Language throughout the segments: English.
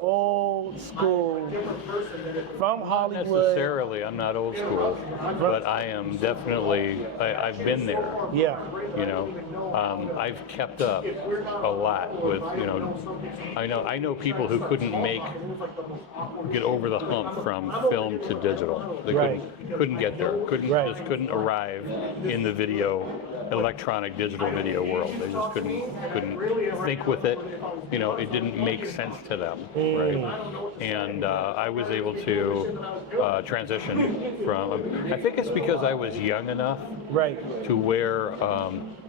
old school from Not Hollywood. necessarily. I'm not old school, but I am definitely. I've been there. Yeah. You know, I've kept up a lot with. You know, I know people who couldn't get over the hump from film to digital. They couldn't get there. Just couldn't arrive in the electronic digital video world. They just couldn't think with it. You know, it didn't make sense to them, right? And I was able to transition from. I think it's because I was young enough, to where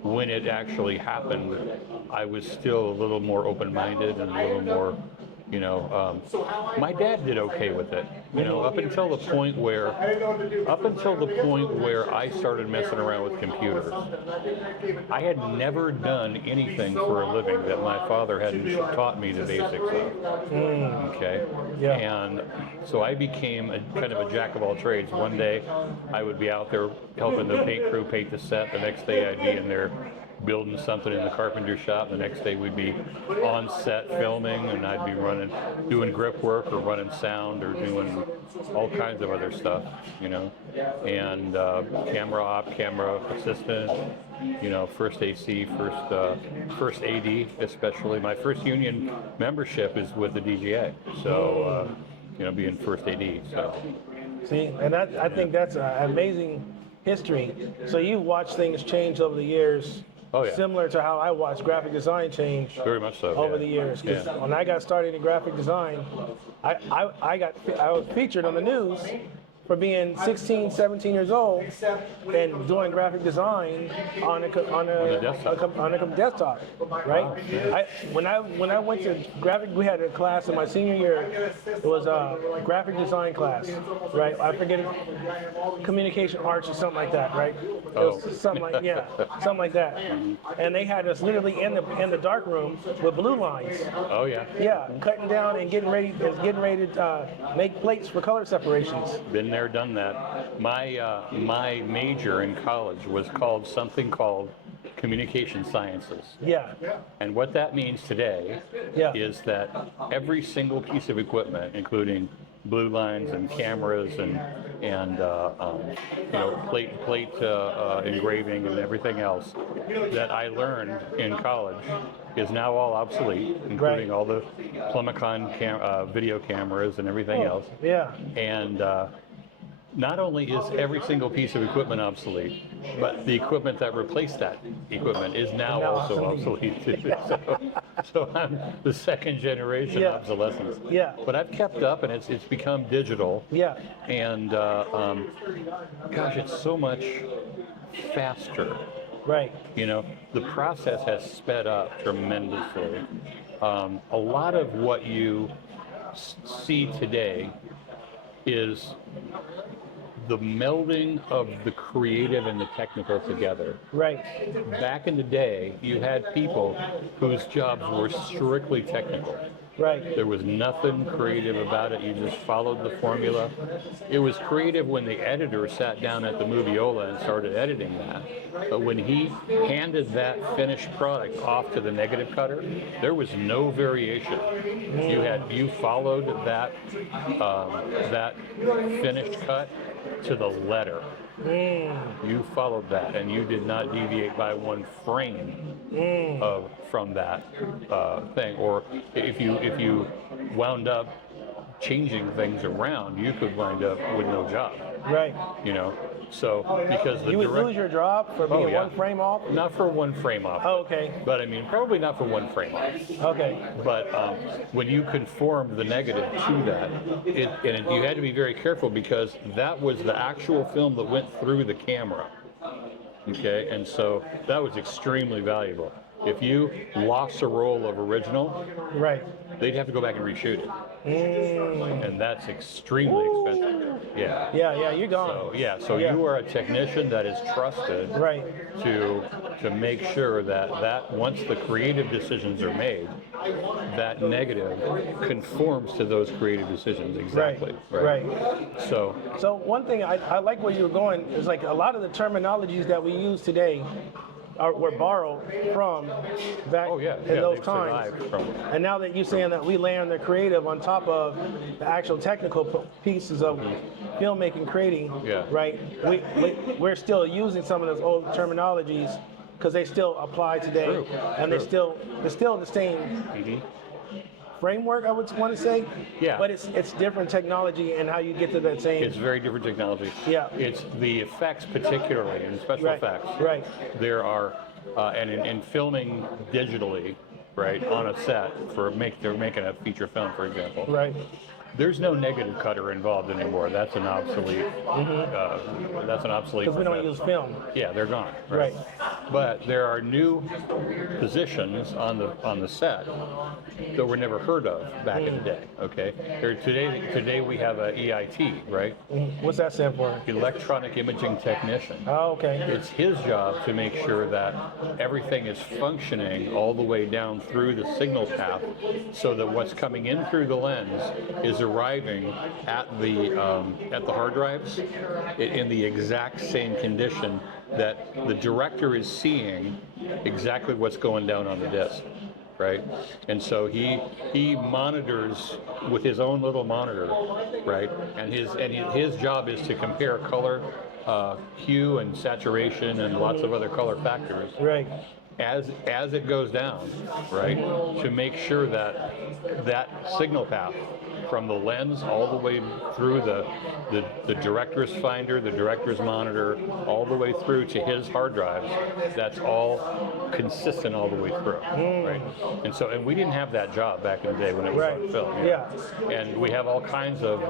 when it actually happened, I was still a little more open-minded and a little more. You know, my dad did okay with it. You know, up until the point where I started messing around with computers. I had never done anything for a living that my father hadn't taught me the basics of. Okay. Yeah. And so I became kind of a jack of all trades. One day, I would be out there helping the paint crew paint the set. The next day, I'd be in there building something in the carpenter shop. The next day we'd be on set filming, and I'd be doing grip work or running sound or doing all kinds of other stuff, you know. And camera op, camera assistant, you know, first AC, first AD, especially. My first union membership is with the DGA, so you know, being first AD. So see, and I think that's an amazing history. So you watch things change over the years. Oh, yeah. Similar to how I watched graphic design change very much so over the years. Because when I got started in graphic design, I was featured on the news for being 16, 17 years old and doing graphic design on a desktop, right? When I went to graphic, we had a class in my senior year. It was a graphic design class, right? I forget it, communication arts or something like that, right? It was something like something like that. And they had us literally in the dark room with blue lines. Oh yeah. Yeah, cutting down and getting ready to make plates for color separations. Been there, done that. My major in college was something called communication sciences. Yeah. And what that means today is that every single piece of equipment, including blue lines and cameras and you know, plate engraving and everything else that I learned in college is now all obsolete, including all the Plemicon video cameras and everything else. Yeah. And not only is every single piece of equipment obsolete, but the equipment that replaced that equipment is now also obsolete too. So I'm the second generation obsolescence. Yeah. But I've kept up, and it's become digital. Yeah. And gosh, it's so much faster. Right. You know, the process has sped up tremendously. A lot of what you see today is the melding of the creative and the technical together. Right. Back in the day, you had people whose jobs were strictly technical. Right. There was nothing creative about it. You just followed the formula. It was creative when the editor sat down at the Moviola and started editing that. But when he handed that finished product off to the negative cutter, there was no variation. You followed that finished cut to the letter. You followed that, and you did not deviate by one frame from that thing. Or if you wound up changing things around, you could wind up with no job. Right. You know. So because you would lose your job for being one frame off? Not for one frame off. Oh, okay. But I mean, probably not for one frame off. Okay. But when you conform the negative to that, you had to be very careful because that was the actual film that went through the camera. Okay, and so that was extremely valuable. If you lost a roll of original, they'd have to go back and reshoot it. And that's extremely expensive. Yeah. Yeah, you're gone. So you are a technician that is trusted to make sure that once the creative decisions are made, that negative conforms to those creative decisions exactly. Right. So one thing I like where you were going is like a lot of the terminologies that we use today were borrowed from that Oh yeah, in those they've times. survived from. And now that you're saying that we lay on the creative on top of the actual technical pieces of filmmaking, creating, Yeah. right? We're still using some of those old terminologies because they still apply today, True, and true. they're still the same framework, I would want to say. Yeah. But it's different technology and how you get to that same. It's very different technology. Yeah. It's the effects, particularly in special Right, effects. right. There are, and in filming digitally, right, on a set they're making a feature film, for example. Right. There's no negative cutter involved anymore. That's an obsolete. That's an obsolete. Because we don't profession. use film. Yeah, they're gone. Right. But there are new positions on the set that were never heard of back in the day. Okay. Today we have a EIT, right? What's that stand for? Electronic Imaging Technician. Oh, okay. It's his job to make sure that everything is functioning all the way down through the signal path, so that what's coming in through the lens is arriving at the hard drives in the exact same condition that the director is seeing exactly what's going down on the disc, right? And so he monitors with his own little monitor, right? And his job is to compare color, hue and saturation and lots of other color factors. Right. As it goes down, right, to make sure that that signal path from the lens all the way through the director's finder, the director's monitor, all the way through to his hard drives, that's all consistent all the way through, right? And we didn't have that job back in the day when it was on film. You know? Yeah. And we have all kinds of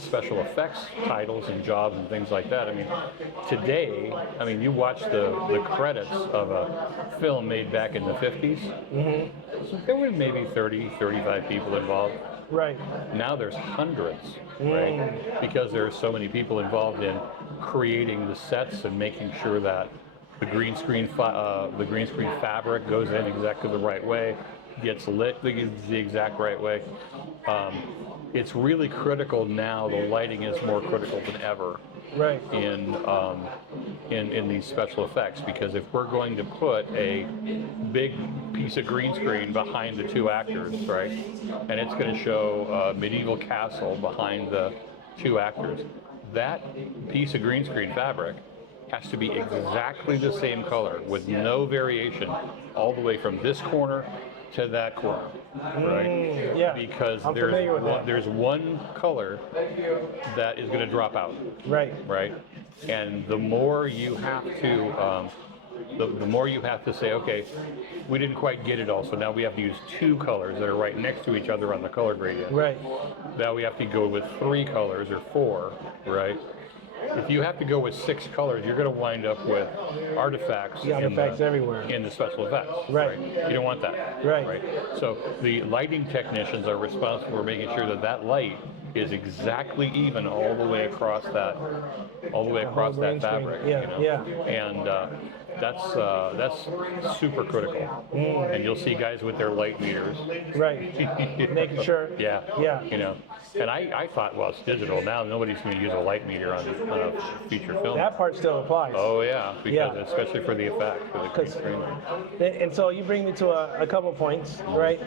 special effects titles and jobs and things like that. I mean, today, you watch the credits of a film made back in the 50s. There were maybe 30, 35 people involved. Right. Now there's hundreds, right? Because there are so many people involved in creating the sets and making sure that the green screen fabric goes in exactly the right way, gets lit the exact right way. It's really critical now. The lighting is more critical than ever. Right. In these special effects, because if we're going to put a big piece of green screen behind the two actors, right, and it's going to show a medieval castle behind the two actors, that piece of green screen fabric has to be exactly the same color with no variation all the way from this corner to that corner, right? Yeah. Because I'm familiar with that. there's one color that is going to drop out. Right. Right. And the more you have to, the more you have to say, okay, we didn't quite get it all, so now we have to use two colors that are right next to each other on the color gradient. Right. Now we have to go with 3 colors or 4, right? If you have to go with 6 colors, you're going to wind up with artifacts, everywhere in the special effects. Right. You don't want that. Right. So the lighting technicians are responsible for making sure that that light is exactly even all the way across that fabric. Yeah. You know? And that's super critical. And you'll see guys with their light meters. Right. Making sure. Yeah. Yeah. You know, and I thought, well, it's digital now. Nobody's going to use a light meter on a feature film. That part still applies. Oh yeah, because especially for the effect, for the green screen. And so you bring me to a couple points, right?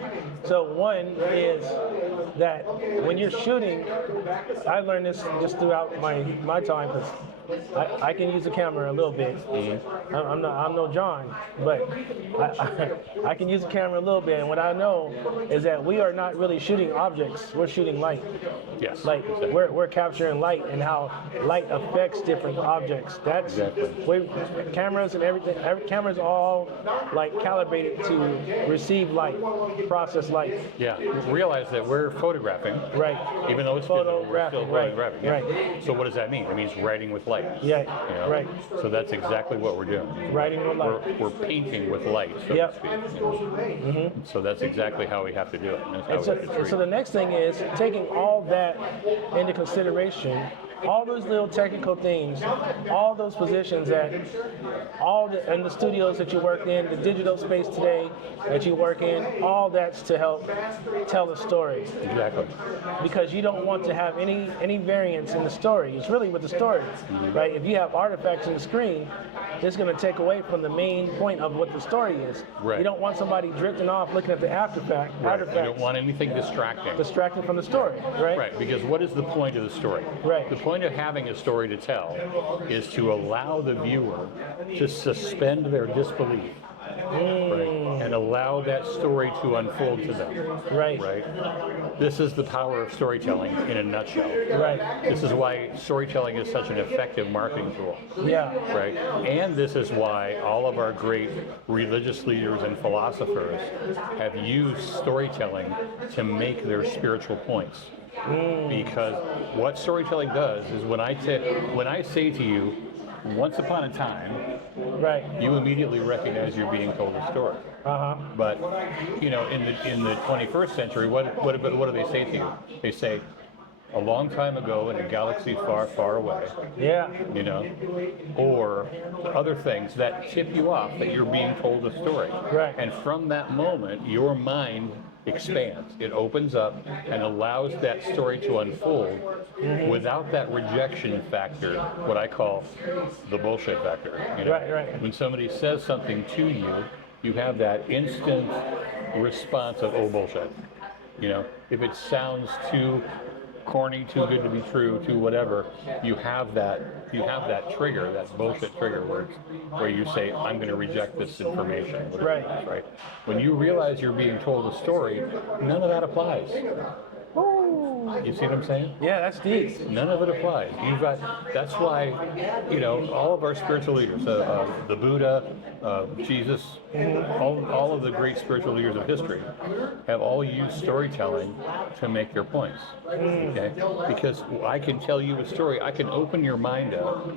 So one is that when you're shooting, I learned this just throughout my time, because I can use a camera a little bit. I'm no John, but I can use a camera a little bit. And what I know is that we are not really shooting objects. We're shooting light. Yes. Like exactly. we're capturing light and how light affects different objects. That's cameras and everything. Cameras all like calibrated to receive light, process light. Yeah. Realize that we're photographing. Right. Even though it's digital, we're still right, photographing. right. So what does that mean? It means writing with light. Yeah. You know? Right. So that's exactly what we're doing. Writing with light. We're painting with light, so to speak. You know? So that's exactly how we have to do it. And that's how we have to treat So the next thing is taking all that into consideration, all those little technical things, all those positions that and the studios that you work in, the digital space today that you work in, all that's to help tell a story. Exactly. Because you don't want to have any variance in the story. It's really with the story, right? If you have artifacts in the screen, it's going to take away from the main point of what the story is. Right. You don't want somebody drifting off looking at the artifacts. You don't want anything distracting. Distracting from the story, right? Right, because what is the point of the story? Right. The point of having a story to tell is to allow the viewer to suspend their disbelief. Right, and allow that story to unfold to them. Right. Right. This is the power of storytelling in a nutshell. Right. This is why storytelling is such an effective marketing tool. Yeah. Right. And this is why all of our great religious leaders and philosophers have used storytelling to make their spiritual points. Because what storytelling does is when I say to you, once upon a time, right, you immediately recognize you're being told a story. But in the 21st century, what do they say to you? They say, a long time ago in a galaxy far, far away. Yeah. Or other things that tip you off that you're being told a story. Right. And from that moment, your mind expands. It opens up and allows that story to unfold without that rejection factor, what I call the bullshit factor. Right. When somebody says something to you, you have that instant response of, oh, bullshit. If it sounds too corny, too good to be true, too whatever, you have that trigger, that bullshit trigger where you say, I'm going to reject this information. Right. Right. When you realize you're being told a story, none of that applies. You see what I'm saying? Yeah, that's deep. None of it applies. That's why, all of our spiritual leaders, the Buddha, Jesus, all of the great spiritual leaders of history have all used storytelling to make their points. Okay? Because I can tell you a story, I can open your mind up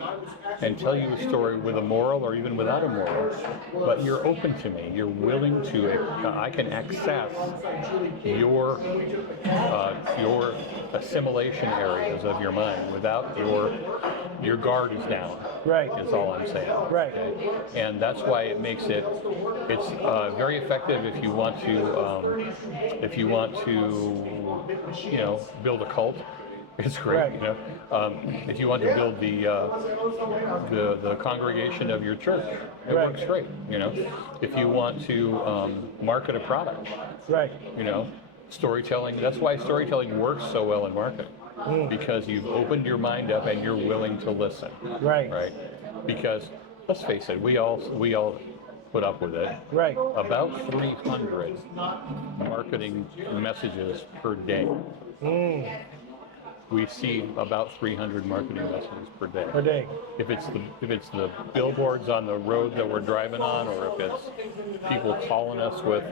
and tell you a story with a moral or even without a moral, but you're open to me. You're willing to, I can access your assimilation areas of your mind without your guard is down. Right. Is all I'm saying. Right. Okay? And that's why it makes it's very effective if you want to build a cult. It's great. Right. If you want to build the congregation of your church, it Right. works great. If you want to market a product, Right. Storytelling, that's why storytelling works so well in marketing. Because you've opened your mind up and you're willing to listen. Right. Right? Because let's face it, we all put up with it. Right. About 300 marketing messages per day. We see about 300 marketing messages per day. Per day. If it's the billboards on the road that we're driving on, or if it's people calling us with,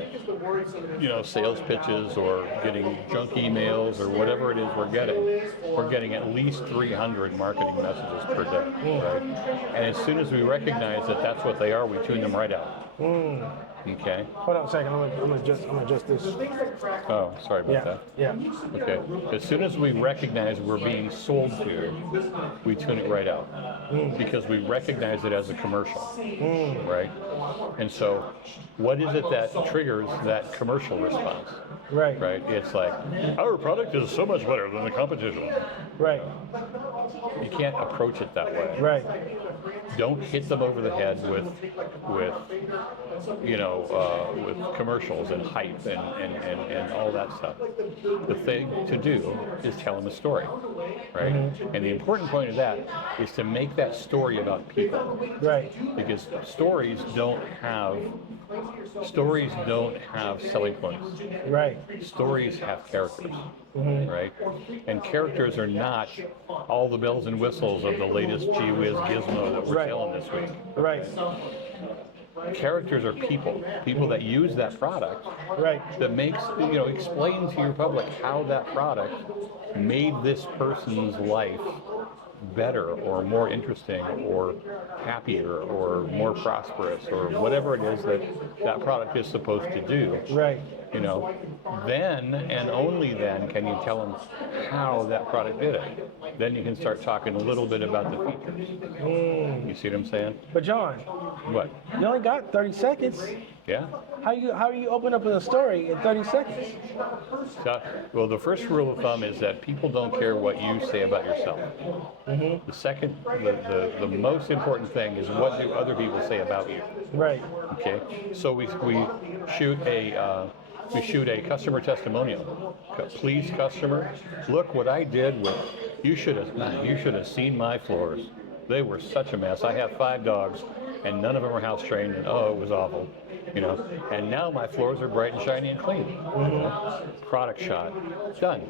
sales pitches or getting junk emails or whatever it is we're getting at least 300 marketing messages per day, right? And as soon as we recognize that that's what they are, we tune them right out. Okay. Hold on a second. I'm gonna adjust this. Oh, sorry about that. Yeah. Okay. As soon as we recognize we're being sold to, we tune it right out because we recognize it as a commercial, right? And so, what is it that triggers that commercial response? Right. Right. It's like, our product is so much better than the competition. Right. You can't approach it that way. Right. Don't hit them over the head with commercials and hype and all that stuff. The thing to do is tell them a story, right? And the important point of that is to make that story about people. Right. Because stories don't have selling points. Right. Stories have characters, right? And characters are not all the bells and whistles of the latest gee whiz gizmo that we're selling this week. Right. Characters are people that use that product. Right. That makes, explain to your public how that product made this person's life better or more interesting or happier or more prosperous or whatever it is that product is supposed to do. Right. Then and only then can you tell them how that product did it. Then you can start talking a little bit about the features. You see what I'm saying? But John, What? you only got 30 seconds. Yeah. How you open up a story in 30 seconds? So, well, the first rule of thumb is that people don't care what you say about yourself. The second, the most important thing is what do other people say about you. Right. Okay. So we shoot a customer testimonial. Please, customer, look what I did with. You should have seen my floors. They were such a mess. I have 5 dogs, and none of them are house trained, and oh, it was awful. And now my floors are bright and shiny and clean. Product shot, done.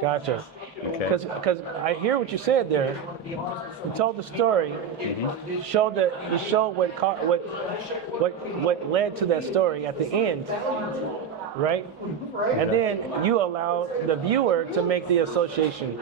Gotcha. Okay. Because I hear what you said there. You told the story. You showed what led to that story at the end, right? And then you allow the viewer to make the association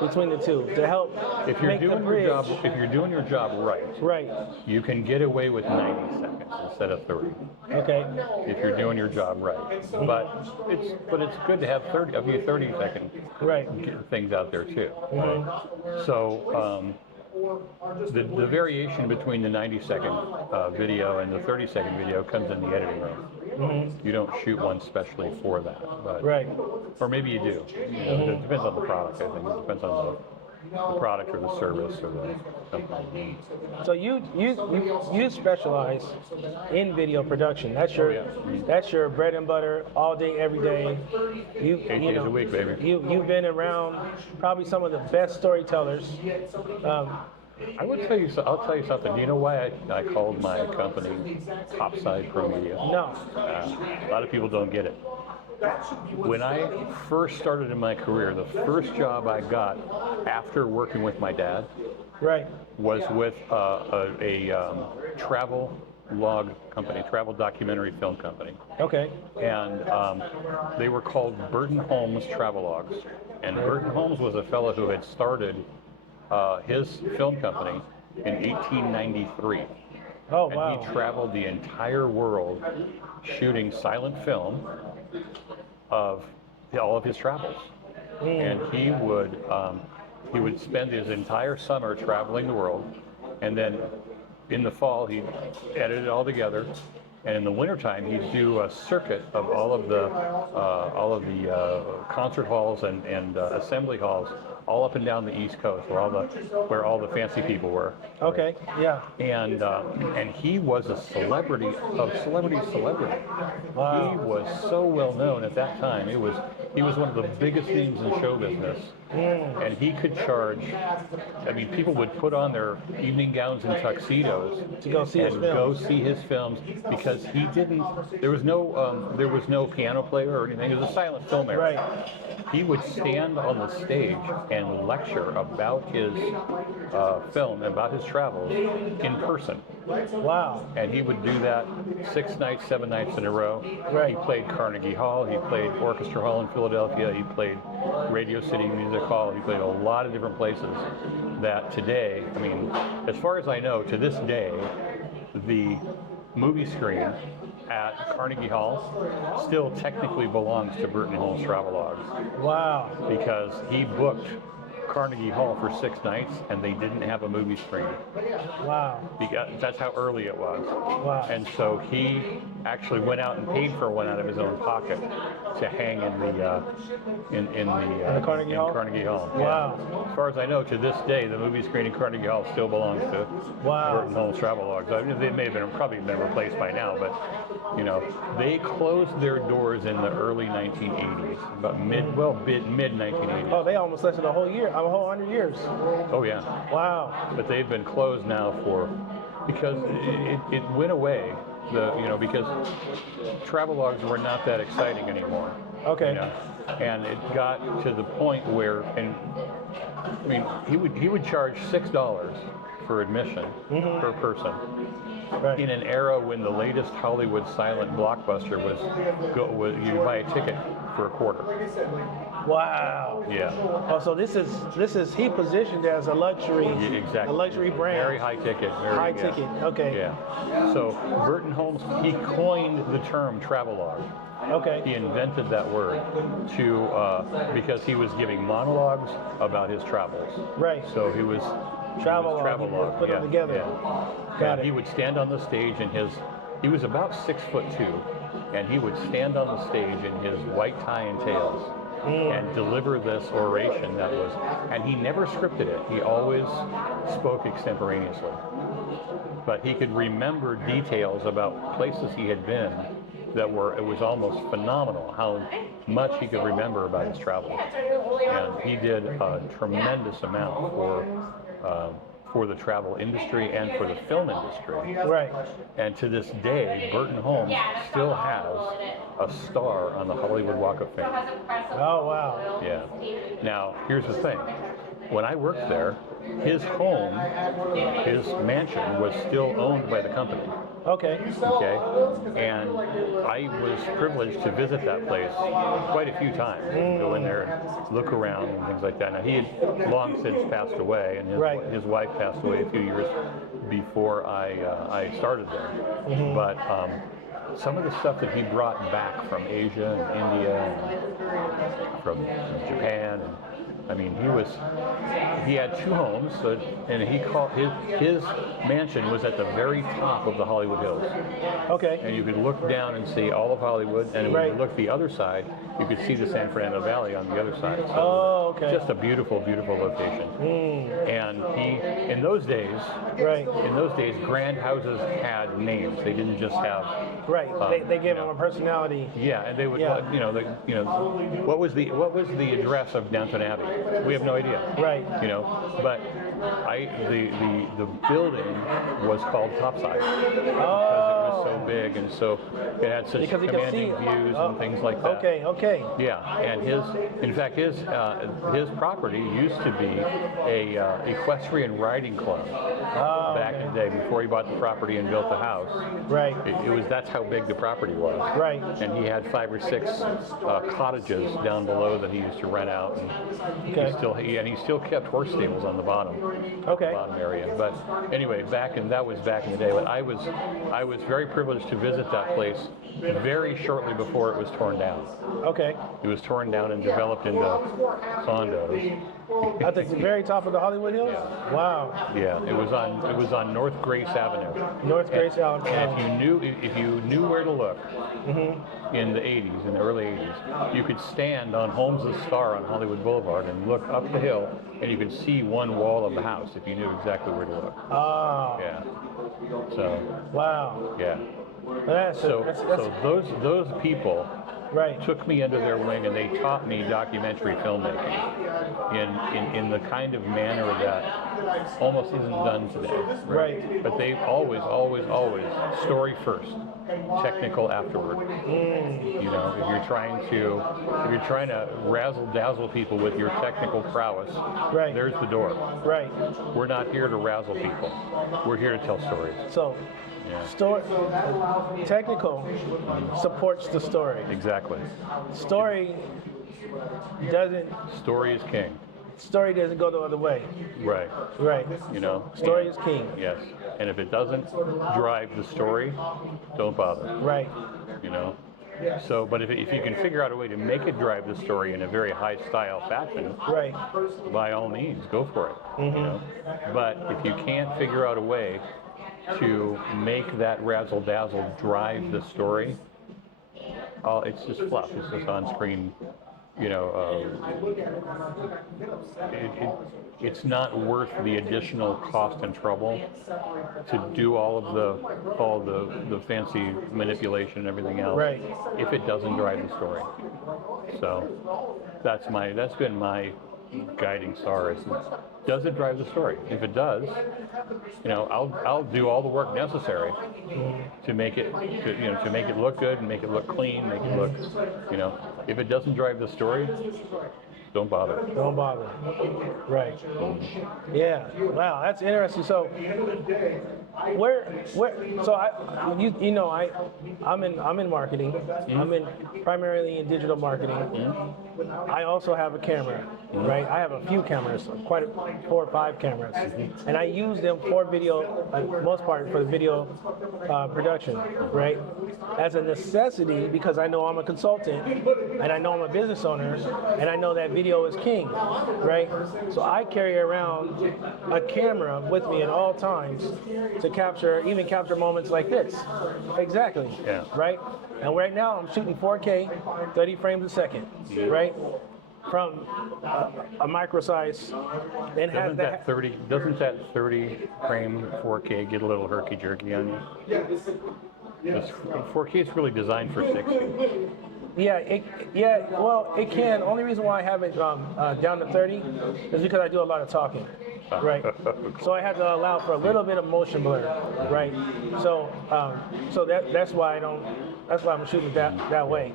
between the two to help If you're make the doing bridge. your job right, Right. you can get away with 90 seconds instead of 30. Okay. If you're doing your job right, but it's good to have 30-second Right. things out there too. Right? So the variation between the 90-second video and the 30-second video comes in the editing room. You don't shoot one specially for that, but, Right. or maybe you do. It depends on the product. I think it depends on the product or the service or the company. So you specialize in video production. That's your that's your bread and butter all day, every day. 8 days a week, baby. You've been around probably some of the best storytellers. I would tell you. I'll tell you something. Do you know why I called my company Topsider Media? No. A lot of people don't get it. When I first started in my career, the first job I got after working with my dad Right. was with a travel log company, travel documentary film company. Okay. And they were called Burton Holmes Travelogues. And Burton Holmes was a fellow who had started his film company in 1893. Oh And wow. he traveled the entire world shooting silent film of all of his travels. And he would spend his entire summer traveling the world, and then in the fall he'd edit it all together, and in the wintertime he'd do a circuit of all of the concert halls and assembly halls all up and down the East Coast, where all the fancy people were. Okay. Yeah. And he was a celebrity of celebrity. Wow. He was so well known at that time. He was one of the biggest names in show business. And he could charge. I mean, people would put on their evening gowns and tuxedos To go see his and films. go see his films because he didn't. There was no piano player or anything. It was a silent film era. Right. He would stand on the stage and lecture about his film, about his travels in person. Wow. And he would do that 6 nights, 7 nights in a row. Right. He played Carnegie Hall, he played Orchestra Hall in Philadelphia, he played Radio City Music Hall, he played a lot of different places that today, I mean, as far as I know, to this day, the movie screen at Carnegie Hall still technically belongs to Burton Holmes Travelogues Wow. because he booked Carnegie Hall for 6 nights and they didn't have a movie screen. Wow. Because that's how early it was. Wow. And so he actually went out and paid for one out of his own pocket to hang in the Carnegie Hall? Carnegie Hall. Wow. Yeah. As far as I know, to this day, the movie screen in Carnegie Hall still belongs to Wow. Burton Holmes Travelogues. I mean, they may have probably been replaced by now, but they closed their doors in the early 1980s, about mid 1980s. Oh, they almost lasted a whole year, a whole 100 years. Oh yeah. Wow. But they've been closed now because it went away. Because travelogues were not that exciting anymore. Okay. And it got to the point where, and I mean, he would charge $6 for admission per person. Right. In an era when the latest Hollywood silent blockbuster was you buy a ticket for a quarter. Wow. Yeah. Oh, so this is he positioned as a luxury, Yeah, exactly. a luxury brand. Very high ticket. High ticket. Okay. Yeah. So Burton Holmes, he coined the term travelogue. Okay. He invented that word because he was giving monologues about his travels. Right. So he was Travelogue. travelogue. Put them together. Yeah. Got And it. he would stand on the stage in his He was about 6'2", and he would stand on the stage in his white tie and tails and deliver this oration that was, and he never scripted it. He always spoke extemporaneously. But he could remember details about places he had been that were, it was almost phenomenal how much he could remember about his travels. And he did a tremendous amount for the travel industry and for the film industry. Right. And to this day, Burton Holmes still has a star on the Hollywood Walk of Fame. Oh, wow. Yeah. Now, here's the thing. When I worked there, his home, his mansion, was still owned by the company. Okay. Okay, and I was privileged to visit that place quite a few times. Go in there and look around and things like that. Now he had long since passed away, and his wife passed away a few years before I started there. But some of the stuff that he brought back from Asia and India and from Japan, and I mean, he had two homes, and he called his mansion was at the very top of the Hollywood Hills. Okay. And you could look down and see all of Hollywood, and when you look the other side, you could see the San Fernando Valley on the other side. So just a beautiful, beautiful location. And in those days, grand houses had names. They didn't just have. Right. They gave them a personality. Yeah, and they would, what was the address of Downton Abbey? We have no idea. Right. But the building was called Topsider because it was so big and so it had such commanding views and things like that. Okay. Yeah, and his property used to be a equestrian riding club back in the day before he bought the property and built the house. Right. That's how big the property was. Right. And he had 5 or 6 cottages down below that he used to rent out. And he still kept horse stables on the bottom. Okay. Bottom area. But anyway, that was back in the day. But I was very privileged to visit that place very shortly before it was torn down. Okay. It was torn down and developed into condos. At the very top of the Hollywood Hills? Yeah. Wow. Yeah, it was on North Grace Avenue. North Grace Avenue. And if you knew where to look in the 80s, in the early 80s, you could stand on Holmes' Star on Hollywood Boulevard and look up the hill, and you could see one wall of the house if you knew exactly where to look. Ah. Yeah. So. Wow. Yeah. That's those people right. took me under their wing, and they taught me documentary filmmaking in the kind of manner that almost isn't done today. Right. But they always story first, technical afterward. If you're trying to razzle dazzle people with your technical prowess, there's the door. Right. We're not here to razzle people. We're here to tell stories. So. Story, technical supports the story. Exactly. Story doesn't. Story is king. Story doesn't go the other way. Right. Right. Story is king. Yes. And if it doesn't drive the story, don't bother. Right. So, but if you can figure out a way to make it drive the story in a very high style fashion, right, by all means, go for it. But if you can't figure out a way to make that razzle dazzle drive the story, it's just fluff. It's just on screen. It's not worth the additional cost and trouble to do all of the fancy manipulation and everything else. Right. If it doesn't drive the story. So that's been my guiding star. Does it drive the story? If it does, I'll do all the work necessary to make it look good and make it look clean, make it look, if it doesn't drive the story, don't bother. Don't bother. Right. Yeah. Wow, that's interesting. So, I'm in marketing. I'm primarily in digital marketing. I also have a camera, right? I have a few cameras, 4 or 5 cameras, and I use them for video, most part for the video production, right? As a necessity, because I know I'm a consultant, and I know I'm a business owner, and I know that video is king, right? So I carry around a camera with me at all times to capture moments like this. Exactly. Yeah. Right? And right now I'm shooting 4K, 30 frames a second, right? From a micro size. And has Doesn't that 30 frame 4K get a little herky jerky on you? This 4K is really designed for 60. Well, it can. Only reason why I have it down to 30 is because I do a lot of talking, right? So I have to allow for a little bit of motion blur, right? So that's why I'm shooting that way.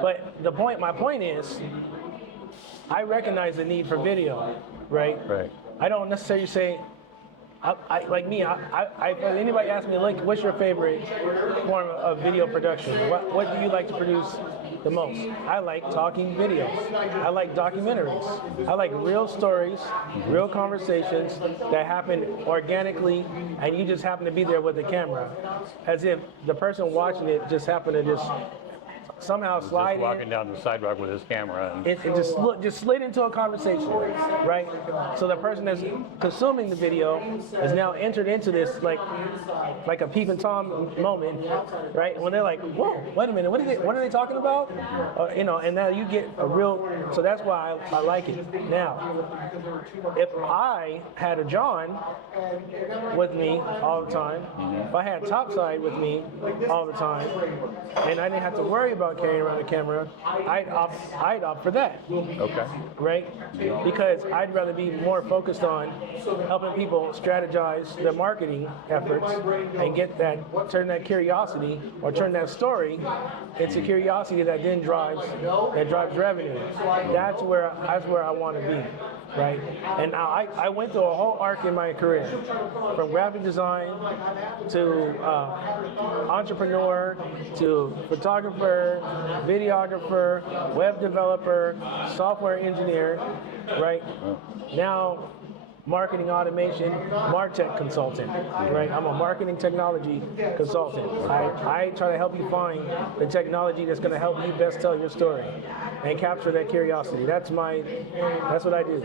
But my point is, I recognize the need for video, right? Right. I don't necessarily say, if anybody asks me, like, what's your favorite form of video production? What do you like to produce the most? I like talking videos. I like documentaries. I like real stories, real conversations that happen organically, and you just happen to be there with the camera, as if the person watching it just happened to just somehow slide Just walking down the sidewalk with his camera. And it just slid into a conversation, right? So the person that's consuming the video has now entered into this like a Peep and Tom moment, right? When they're like, whoa, wait a minute, what are they talking about? And now you get a real. So that's why I like it. Now, if I had a John with me all the time, if I had Topside with me all the time, and I didn't have to worry about carrying around a camera, I'd opt for that. okay. Right? Because I'd rather be more focused on helping people strategize their marketing efforts and turn that curiosity or turn that story into curiosity that then drives revenue. That's where I want to be. Right? And now I went through a whole arc in my career, from graphic design to entrepreneur to photographer, videographer, web developer, software engineer, right? Now, marketing automation, MarTech consultant, right? I'm a marketing technology consultant. I try to help you find the technology that's going to help you best tell your story and capture that curiosity. That's what I do,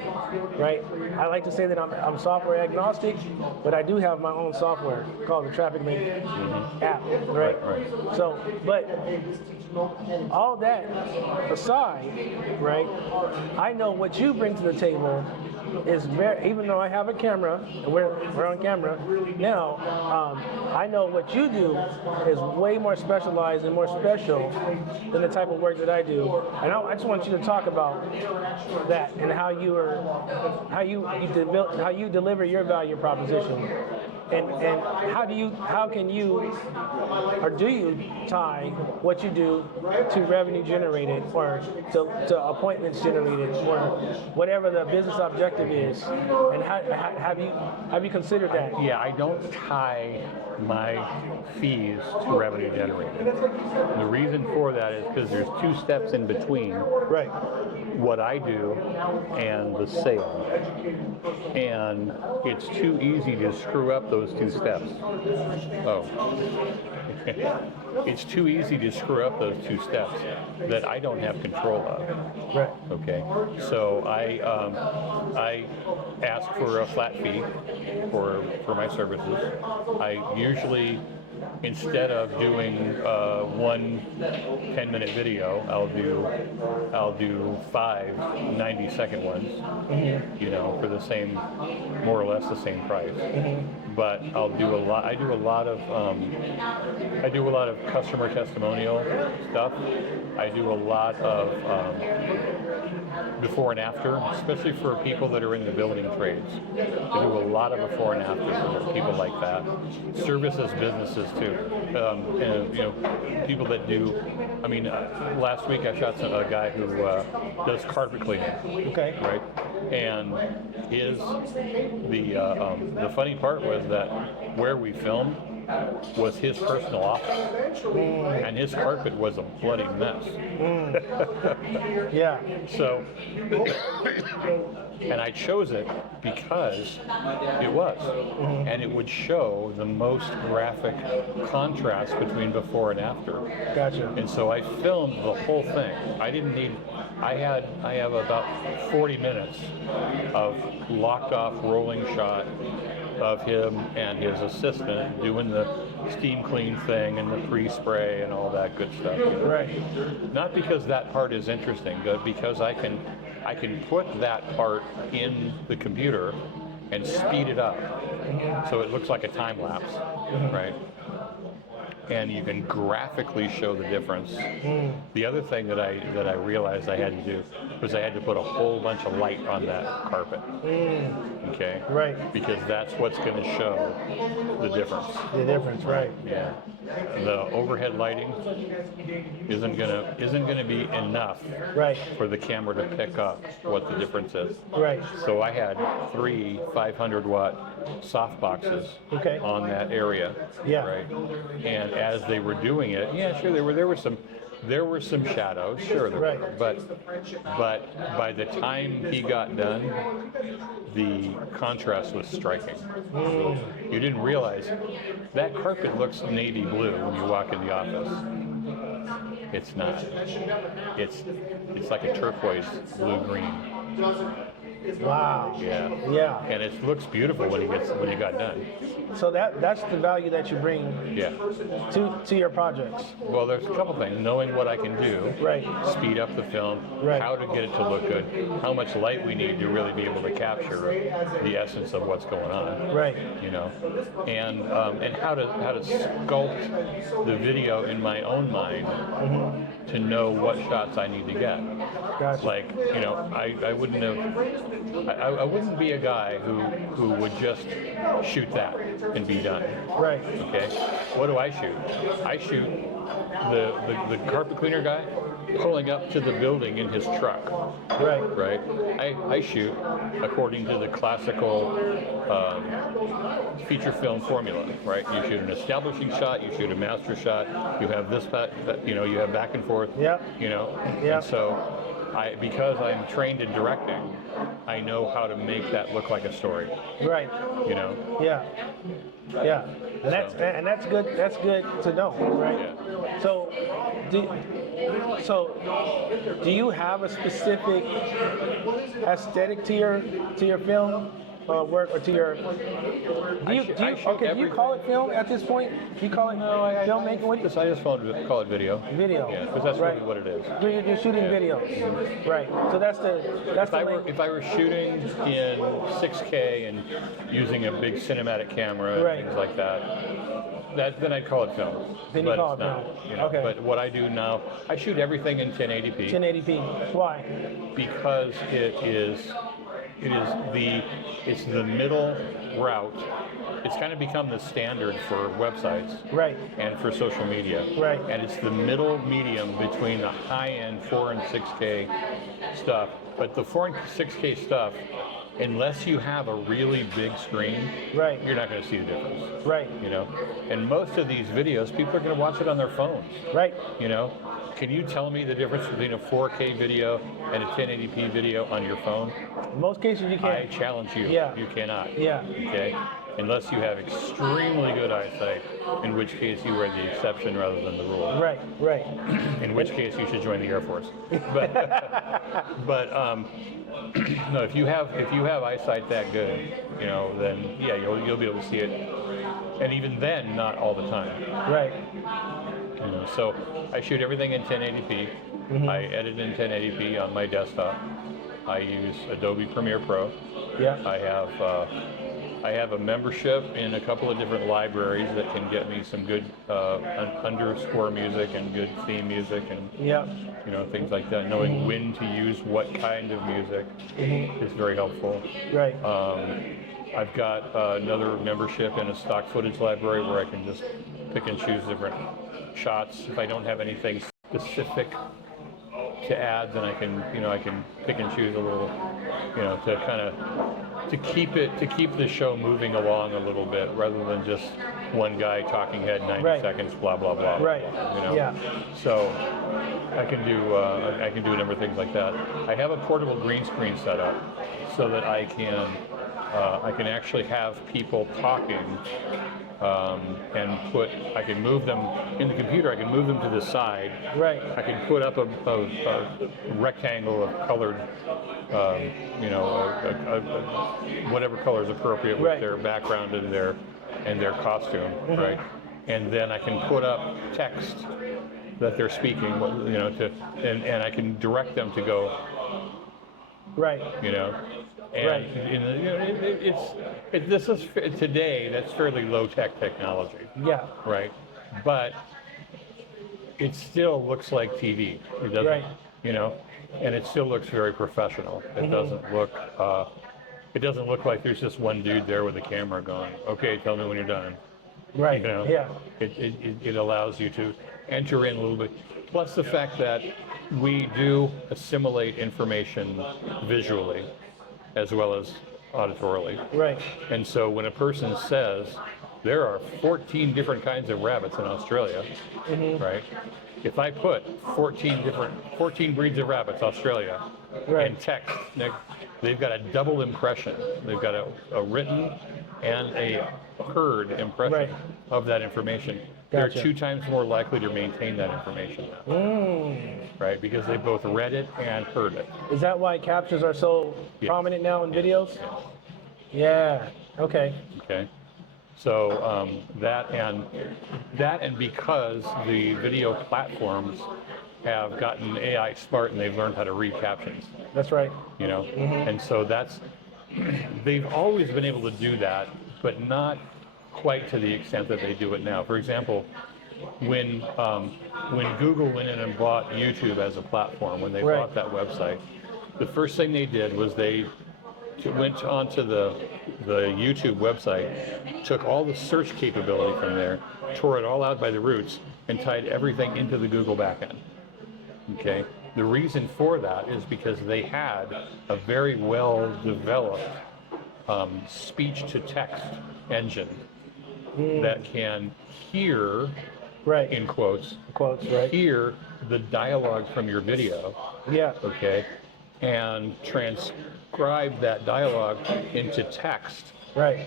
right? I like to say that I'm software agnostic, but I do have my own software called the Traffic Link app, right? So, but all that aside, right? I know what you bring to the table is even though I have a camera, and we're on camera now, I know what you do is way more specialized and more special than the type of work that I do. And I just want you to talk about that and how you deliver your value proposition. And how can you do you tie what you do to revenue generated or to appointments generated or whatever the business objective is? And have you considered that? Yeah, I don't tie my fees to revenue generated. The reason for that is because there's two steps in between. Right. What I do and the sale. And it's too easy to screw up those two steps. It's too easy to screw up those two steps that I don't have control of. Right. Okay. So I ask for a flat fee for my services. I usually, instead of doing one 10-minute video, I'll do 5 90-second ones, for the same, more or less the same price. But I do a lot of customer testimonial stuff. I do a lot of before and after, especially for people that are in the building trades. I do a lot of before and after for people like that. Services businesses too. And, people that do. I mean, last week I shot a guy who does carpet cleaning. Okay. Right. And the funny part was that where we filmed was his personal office, and his carpet was a bloody mess. Yeah. So And I chose it because it was. And it would show the most graphic contrast between before and after. Gotcha. And so I filmed the whole thing. I have about 40 minutes of locked off rolling shot of him and his assistant doing the steam clean thing and the pre-spray and all that good stuff. Right. Not because that part is interesting, but because I can put that part in the computer and speed it up so it looks like a time lapse, right? And you can graphically show the difference. The other thing that I realized I had to do was I had to put a whole bunch of light on that carpet. Okay. Right. Because that's what's going to show the difference. The difference, right? Yeah. The overhead lighting isn't gonna be enough Right. for the camera to pick up what the difference is. Right. So I had 3 500-watt soft boxes Okay. on that area. Yeah. Right. And as they were doing it, yeah, sure, there were some shadows, sure, Right. but by the time he got done, the contrast was striking. You didn't realize that carpet looks navy blue when you walk in the office. It's not. It's like a turquoise blue-green. Wow. Yeah. Yeah. And it looks beautiful when you got done. So that's the value that you bring Yeah. to your projects. Well, there's a couple things. Knowing what I can do, Right. speed up the film, Right. how to get it to look good, how much light we need to really be able to capture the essence of what's going on. Right. You know, and how to sculpt the video in my own mind to know what shots I need to get. Gotcha. Like, you know, I wouldn't be a guy who would just shoot that and be done. Right. Okay. What do I shoot? I shoot the carpet cleaner guy pulling up to the building in his truck. Right. Right. I shoot according to the classical feature film formula. Right. You shoot an establishing shot. You shoot a master shot. You have this. You know. You have back and forth. Yep. You know. Yep. And so, because I'm trained in directing, I know how to make that look like a story. Right. You know. Yeah. Yeah. And that's good. That's good to know, right? Yeah. So, do you have a specific aesthetic to your film work, or to your? Do you call it film at this point? Do you call it filmmaking? What do you? I just call it video. Video. Yeah, because that's right. really what it is. You're shooting videos, right? So that's If I were shooting in 6K and using a big cinematic camera and Right. things like that, then I'd call it film. Then you But call it's it not, film. you know. Okay. But what I do now, I shoot everything in 1080p 1080p. Why? because it's the middle route. It's kind of become the standard for websites. Right. And for social media. Right. And it's the middle medium between the high-end 4 and 6K stuff. But the 4 and 6K stuff, unless you have a really big screen, Right. you're not going to see the difference. Right. You know? And most of these videos, people are going to watch it on their phones. Right. You know? Can you tell me the difference between a 4K video and a 1080p video on your phone? In most cases, you I can't. challenge you. Yeah. You cannot. Yeah. Okay? Unless you have extremely good eyesight, in which case you are the exception rather than the rule. Right. Right. In which case you should join the Air Force. But no, if you have eyesight that good, you know, then yeah, you'll be able to see it. And even then, not all the time. Right. You know, so I shoot everything in 1080p. I edit in 1080p on my desktop. I use Adobe Premiere Pro. Yeah. I have a membership in a couple of different libraries that can get me some good underscore music and good theme music and Yeah. you know, things like that. Knowing when to use what kind of music is very helpful. Right. I've got another membership in a stock footage library where I can just pick and choose different shots if I don't have anything specific to add, then I can pick and choose a little, to kind of to keep the show moving along a little bit, rather than just one guy talking head 90 seconds, blah blah blah. Right. Yeah. So I can do a number of things like that. I have a portable green screen set up so that I can actually have people talking. And I can move them in the computer. I can move them to the side. Right. I can put up a rectangle of colored, whatever color is appropriate with their background and their costume, right? And then I can put up text that they're speaking, and I can direct them to go. Right. And this is today. That's fairly low tech technology. Yeah. Right. But it still looks like TV. It doesn't. And it still looks very professional. It doesn't look. It doesn't look like there's just one dude there with a camera going, "Okay, tell me when you're done." Right. Yeah. It allows you to enter in a little bit. Plus the fact that we do assimilate information visually as well as auditorily. Right. And so when a person says there are 14 different kinds of rabbits in Australia, right? If I put 14 breeds of rabbits, Australia, in text, they've got a double impression. They've got a written and a heard impression of that information. Gotcha. They're 2 times more likely to maintain that information, right? Because they both read it and heard it. Is that why captions are so prominent now in videos? Yeah. Okay. Okay. So that and because the video platforms have gotten AI smart and they've learned how to read captions. That's right. And so they've always been able to do that, but not quite to the extent that they do it now. For example, when Google went in and bought YouTube as a platform, when they bought that website, the first thing they did was they went onto the YouTube website, took all the search capability from there, tore it all out by the roots, and tied everything into the Google backend. Okay? The reason for that is because they had a very well developed speech-to-text engine that can hear, in quotes, hear the dialogue from your video, okay, and transcribe that dialogue into text,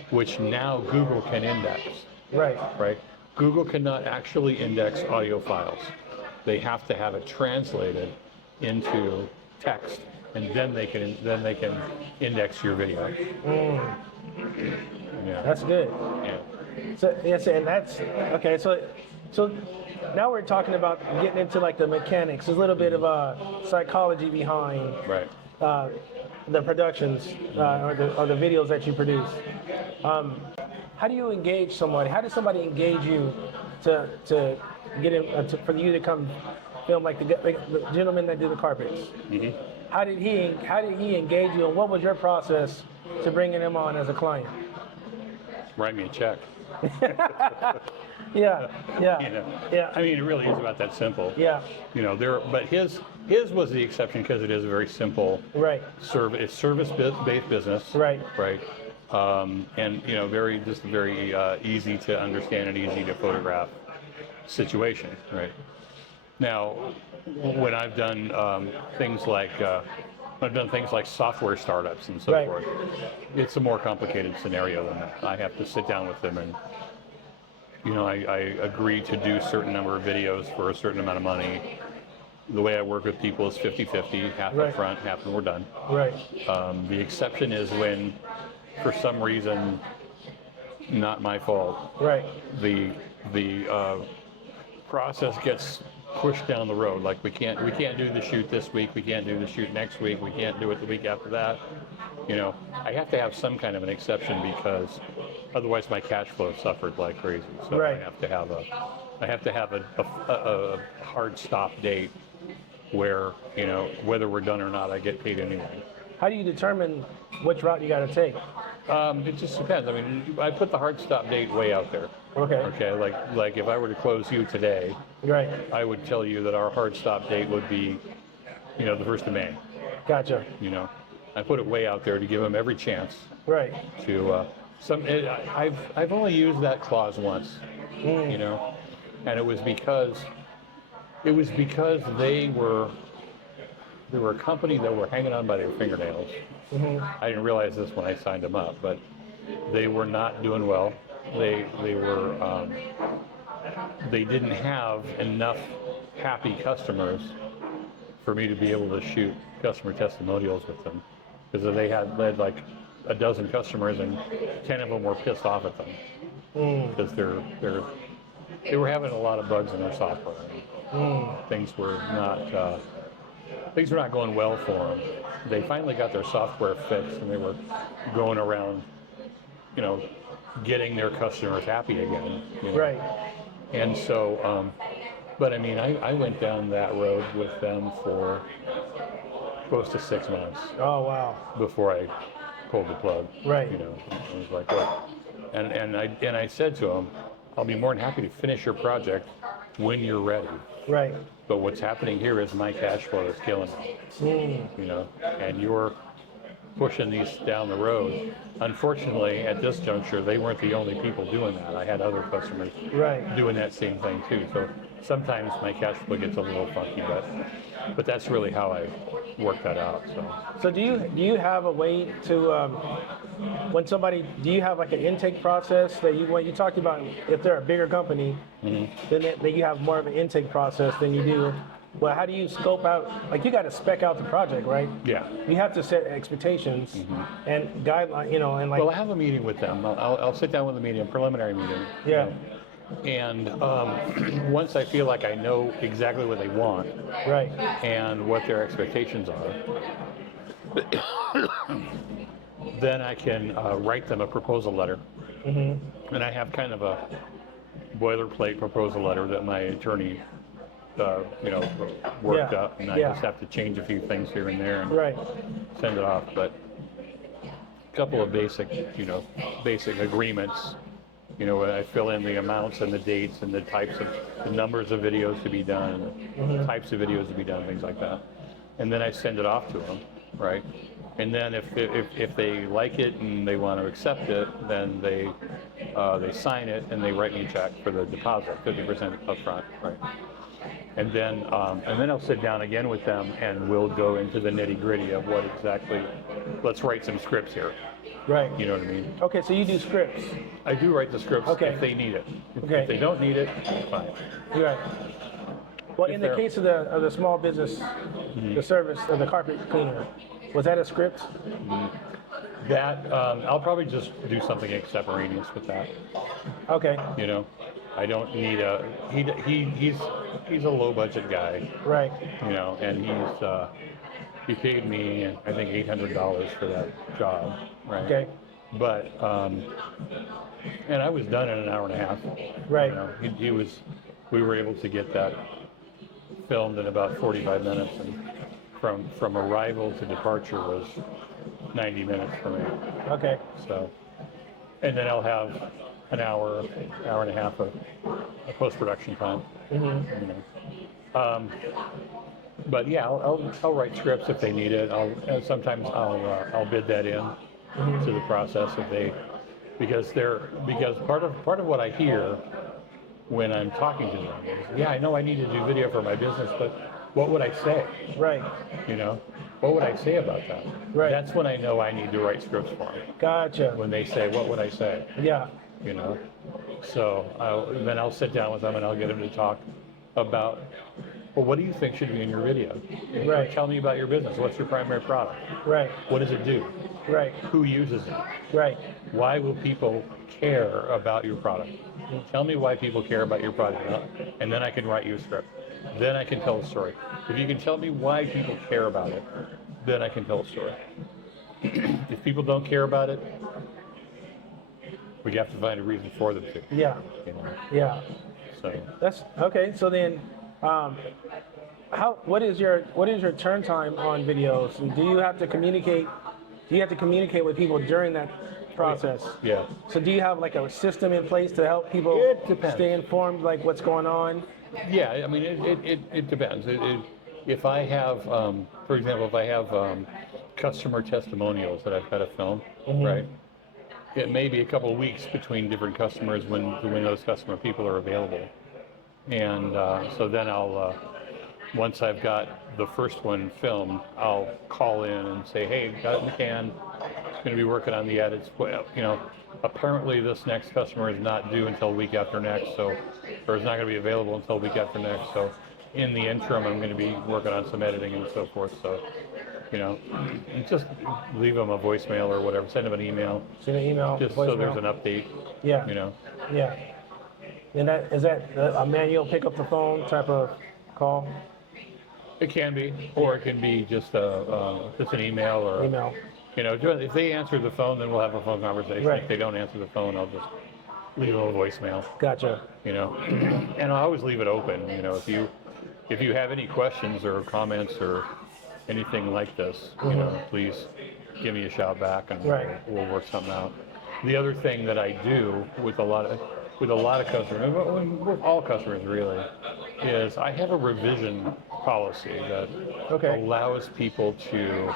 which now Google can index. Right. Google cannot actually index audio files. They have to have it translated into text, and then they can index your video. That's good. Yeah. So and that's okay. So now we're talking about getting into like the mechanics, a little bit of psychology behind the productions or the videos that you produce. How do you engage somebody? How does somebody engage you to get in for you to come film like the gentleman that did the carpets? How did he engage you, and what was your process to bringing him on as a client? Write me a check. Yeah. I mean, it really is about that simple. Yeah. But his was the exception because it is a very simple. It's service-based business. Right. And very easy to understand and easy to photograph situation. Right. Now, when I've done things like software startups and so forth, it's a more complicated scenario than that. I have to sit down with them and, I agree to do a certain number of videos for a certain amount of money. The way I work with people is 50-50, half up front, half when we're done. The exception is when, for some reason, not my fault, the process gets pushed down the road. Like we can't do the shoot this week, we can't do the shoot next week, we can't do it the week after that. I have to have some kind of an exception because otherwise my cash flow suffered like crazy. So I have to have a hard stop date where, whether we're done or not, I get paid anyway. How do you determine which route you got to take? It just depends. I mean, I put the hard stop date way out there. Okay. Like if I were to close you today, I would tell you that our hard stop date would be the 1st of May. Gotcha. I put it way out there to give them every chance Right. to. I've only used that clause once, and it was because they were a company that were hanging on by their fingernails. I didn't realize this when I signed them up, but they were not doing well. They didn't have enough happy customers for me to be able to shoot customer testimonials with them, because they had like a dozen customers and 10 of them were pissed off at them because they were having a lot of bugs in their software. Things were not going well for them. They finally got their software fixed and they were going around, getting their customers happy again. Right. And so, but I mean, I went down that road with them for close to 6 months. Oh, wow. Before I pulled the plug. Right. It was like, what? And I said to them, I'll be more than happy to finish your project when you're ready. Right. But what's happening here is my cash flow is killing me. And you're pushing these down the road. Unfortunately, at this juncture, they weren't the only people doing that. I had other customers doing that same thing too. So sometimes my cash flow gets a little funky, but that's really how I work that out. So do you have a way to do you have like an intake process that when you talked about if they're a bigger company, then you have more of an intake process than you do. Well, how do you scope out, like you got to spec out the project, right? Yeah. You have to set expectations and guideline, and like. Well, I have a meeting with them. I'll sit down with a meeting, a preliminary meeting. Yeah. And once I feel like I know exactly what they want, right, and what their expectations are, then I can write them a proposal letter. And I have kind of a boilerplate proposal letter that my attorney worked up, and I just have to change a few things here and there and send it off. But a couple of basic agreements. I fill in the amounts and the dates and the numbers of videos to be done, types of videos to be done, things like that. And then I send it off to them, right? And then if they like it and they want to accept it, then they sign it and they write me a check for the deposit, 50% up front, right? And then I'll sit down again with them and we'll go into the nitty gritty of what exactly. Let's write some scripts here. Right. You know what I mean? Okay, so you do scripts. I do write the scripts if they need it. If they don't need it, fine. You're right. Well, in the case of the small business, the service of the carpet cleaner, was that a script? That I'll probably just do something extemporaneous with that. Okay. I don't need he's a low budget guy. Right. And he paid me I think $800 for that job. Right. Okay. But and I was done in an hour and a half. Right. We were able to get that filmed in about 45 minutes, and from arrival to departure was 90 minutes for me. Okay. So, and then I'll have an hour and a half of post-production time. But yeah, I'll write scripts if they need it. Sometimes I'll bid that in to the process because part of what I hear when I'm talking to them is, I know I need to do video for my business, but what would I say? Right. What would I say about that? Right. That's when I know I need to write scripts for them. Gotcha. When they say, what would I say? Yeah. So then I'll sit down with them and I'll get them to talk about, well, what do you think should be in your video? Right. Tell me about your business. What's your primary product? Right. What does it do? Right. Who uses it? Right. Why will people care about your product? Tell me why people care about your product, and then I can write you a script. Then I can tell a story. If you can tell me why people care about it, then I can tell a story. If people don't care about it, we have to find a reason for them to. Yeah. Yeah. So that's okay. So then, what is your turn time on videos? And do you have to communicate? Do you have to communicate with people during that process? Yeah. So do you have like a system in place to help people stay informed, like what's going on? Yeah, I mean it depends. if I have, for example, if I have customer testimonials that I've got to film, right? It may be a couple of weeks between different customers when those customer people are available, and so then I'll once I've got the first one filmed, I'll call in and say, hey, got it in the can. Going to be working on the edits. Well, apparently this next customer is not due until week after next, so or is not going to be available until week after next. So in the interim, I'm going to be working on some editing and so forth. So, and just leave them a voicemail or whatever. Send them an email. Send an email. Just voicemail. so there's an update. Yeah. Yeah. And is that a manual pick up the phone type of call? It can be, or it can be just an email or email. If they answer the phone, then we'll have a phone conversation. Right. If they don't answer the phone, I'll just leave them a voicemail. Gotcha. And I always leave it open. If you have any questions or comments or anything like this, please give me a shout back and we'll work something out. The other thing that I do with a lot of customers, with all customers really, is I have a revision policy that allows people to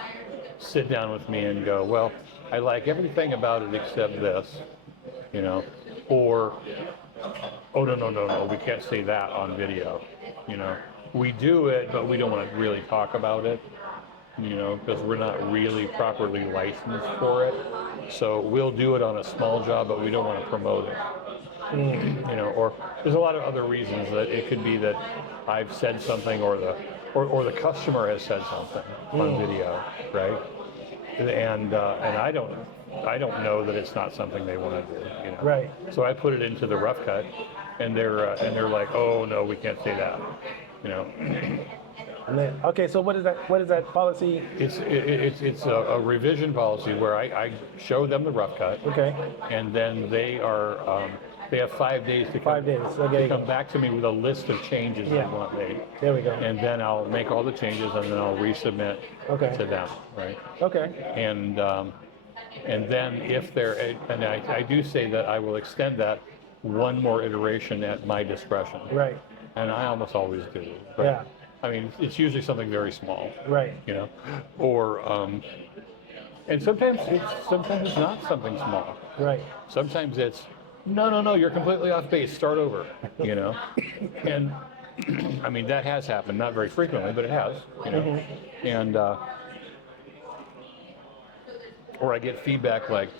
sit down with me and go, well, I like everything about it except this, or, oh, no, we can't say that on video, We do it, but we don't want to really talk about it, because we're not really properly licensed for it. So we'll do it on a small job, but we don't want to promote it. Or there's a lot of other reasons that it could be that I've said something or the customer has said something on video, right? And I don't know that it's not something they want to do, Right. So I put it into the rough cut, and they're like, oh no, we can't say that, And then, so what is that policy? It's a revision policy where I show them the rough cut. Okay. And then they have 5 days to come back to me with a list of changes they want made. There we go. And then I'll make all the changes and then I'll resubmit to them, right? Okay. And then if I do say that I will extend that one more iteration at my discretion. Right. And I almost always do. But, I mean, it's usually something very small. Right. Or and sometimes it's not something small. Right. Sometimes it's no, you're completely off base. Start over. And I mean that has happened, not very frequently, but it has. And or I get feedback like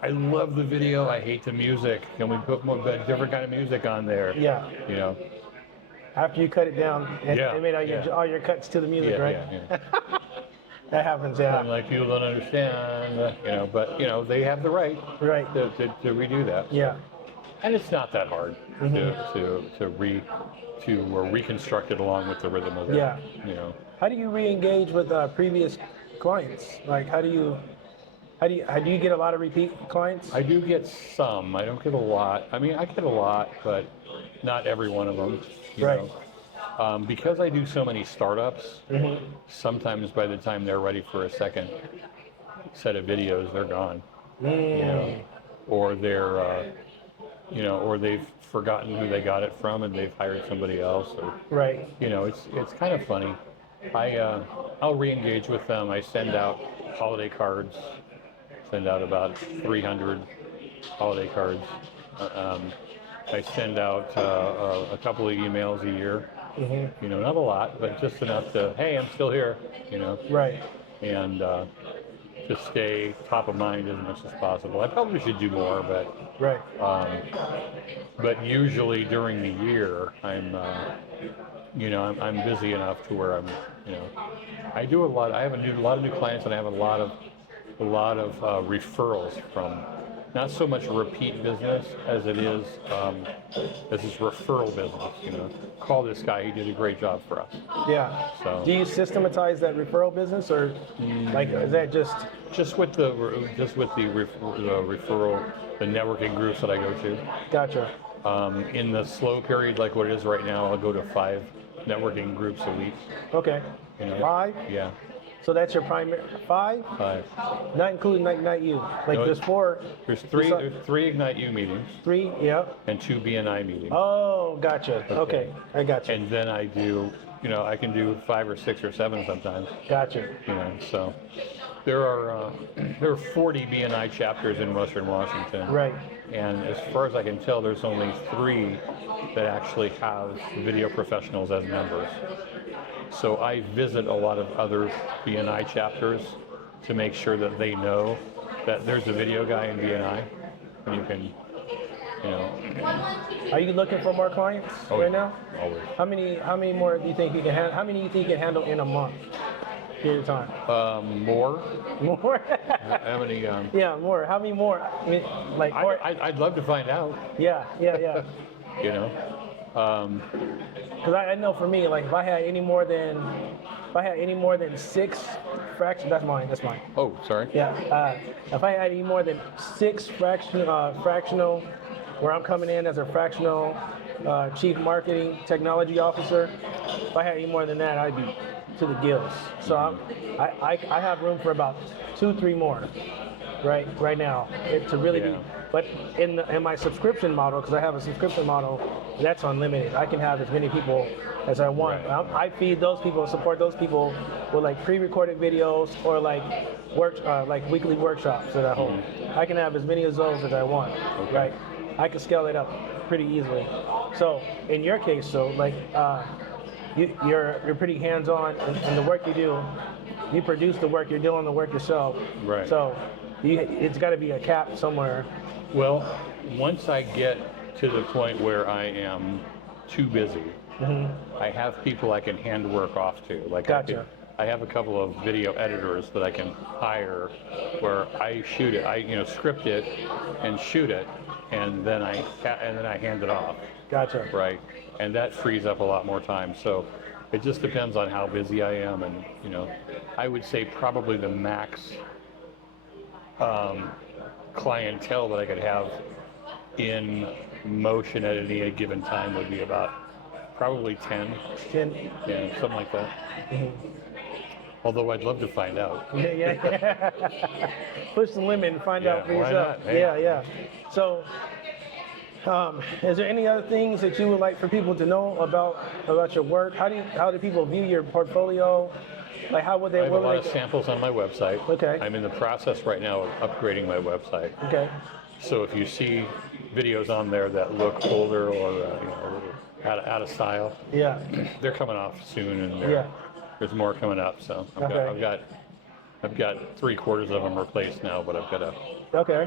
I love the video, I hate the music. Can we put more different kind of music on there? Yeah. After you cut it down and made all your cuts to the music, right? Yeah. That happens, yeah. And like people don't understand, but they have the right to redo that. Yeah. And it's not that hard to reconstruct it along with the rhythm of it. Yeah. How do you re-engage with previous clients? Like, how do you get a lot of repeat clients? I do get some. I don't get a lot. I mean, I get a lot, but not every one of them. You know. Because I do so many startups, sometimes by the time they're ready for a second set of videos, they're gone. Or they're, or they've forgotten who they got it from and they've hired somebody else. Or, it's kind of funny. I'll re-engage with them. I send out holiday cards. Send out about 300 holiday cards. I send out a couple of emails a year. Not a lot, but just enough to, hey, I'm still here. And to stay top of mind as much as possible. I probably should do more, but usually during the year, I'm busy enough to where I do a lot. I have a lot of new clients, and I have a lot of referrals from. Not so much repeat business as it is referral business. Call this guy; he did a great job for us. Yeah. So, do you systematize that referral business, or is that just with the referral, the networking groups that I go to? Gotcha. In the slow period, like what it is right now, I'll go to 5 networking groups a week. Okay. 5? Yeah. So that's your primary 5? 5. Not including Ignite U. There's 4. There's 3. There's 3 Ignite U meetings. 3, yeah. And 2 BNI meetings. Oh, gotcha. Okay, I gotcha. And then I do you know, I can do 5 or 6 or 7 sometimes. Gotcha. You know, so there are 40 BNI chapters in Western Washington. Right. And as far as I can tell, there's only 3 that actually have video professionals as members. So I visit a lot of other BNI chapters to make sure that they know that there's a video guy in BNI, and you can, you know. Are you looking for more clients right now? Always. How many more do you think you can handle? How many do you think you can handle in a month? Period of time. More. More? How many? Yeah, more. How many more? I mean, like, I'd love to find out. Yeah. You know. Because I know for me, like, if I had any more than 6 fractions, that's mine. Oh, sorry. Yeah. If I had any more than 6 fractional, where I'm coming in as a fractional chief marketing technology officer, if I had any more than that, I'd be to the gills. So I have room for about 2-3 more, right now, to really be. But in my subscription model, because I have a subscription model, that's unlimited. I can have as many people as I want. Right. I feed those people, support those people with like pre-recorded videos or like weekly workshops that I hold. I can have as many of those as I want. Okay. Right? I can scale it up pretty easily. So in your case, though, like you're pretty hands-on in the work you do. You produce the work. You're doing the work yourself. Right. So it's got to be a cap somewhere. Well, once I get to the point where I am too busy, I have people I can hand work off to. Like Gotcha. I have a couple of video editors that I can hire where I shoot it, script it and shoot it, and then I hand it off. Gotcha. Right, and that frees up a lot more time. So it just depends on how busy I am, and I would say probably the max clientele that I could have in motion at any given time would be about probably 10. 10. Yeah, something like that. Although I'd love to find out. Yeah. Push the limit and find out for why yourself. not? Hey. Yeah. So, is there any other things that you would like for people to know about your work? How do people view your portfolio? Like, how would they? I have a lot of samples on my website. Okay. I'm in the process right now of upgrading my website. Okay. So if you see videos on there that look older or a little out of style, yeah, they're coming off soon, and there's more coming up. So I've got 3/4 of them replaced now, but I've got to. Okay.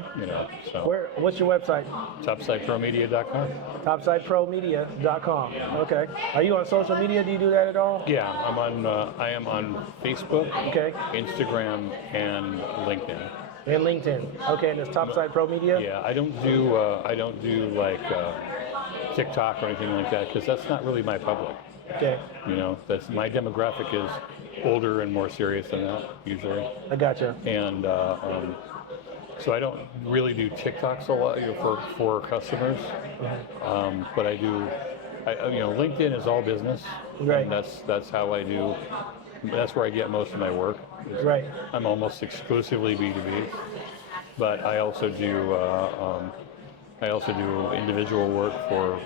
So. What's your website? Topsidepromedia.com. Topsidepromedia.com. Okay. Are you on social media? Do you do that at all? Yeah, I am on Facebook, Okay. Instagram, and LinkedIn. And LinkedIn. Okay, and it's Topside Pro Media? Yeah, I don't do like TikTok or anything like that, because that's not really my public. Okay. That's my demographic is older and more serious than that usually. I gotcha. And so I don't really do TikToks a lot for customers, but I do. LinkedIn is all business, Right. and that's how I do. That's where I get most of my work. Right. I'm almost exclusively B2B, but I also do individual work for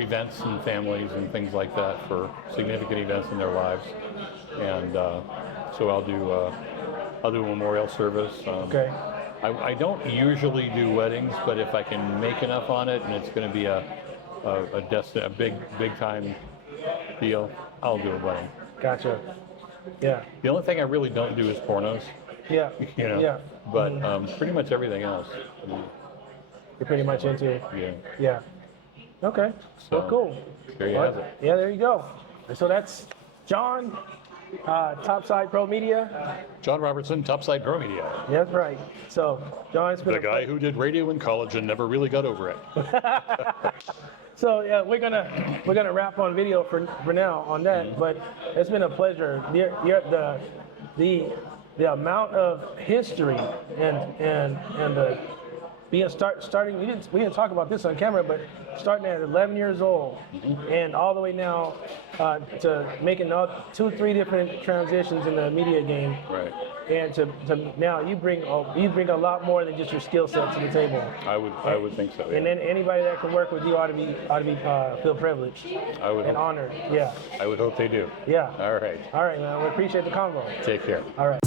events and families and things like that, for significant events in their lives, and so I'll do a memorial service. Okay. I don't usually do weddings, but if I can make enough on it and it's going to be a big time deal, I'll do a wedding. Gotcha. Yeah. The only thing I really don't do is pornos. Yeah. Yeah. But pretty much everything else. You're pretty much into it. Yeah. Yeah. Okay. So, well, cool. There you have it. Yeah, there you go. So that's John, Topside Pro Media. John Robertson, Topside Pro Media. That's right. So, John, it's been The guy who did radio in college and never really got over it. So yeah, we're gonna wrap on video for now on that. But it's been a pleasure. The amount of history and starting, we didn't talk about this on camera, but starting at 11 years old, and all the way now to making 2-3 different transitions in the media game, Right. and to now you bring a lot more than just your skill set to the table. I would think so. Yeah. And then anybody that can work with you ought to be feel privileged and honored. Yeah. I would hope they do. Yeah. All right. All right, man. We appreciate the convo. Take care. All right.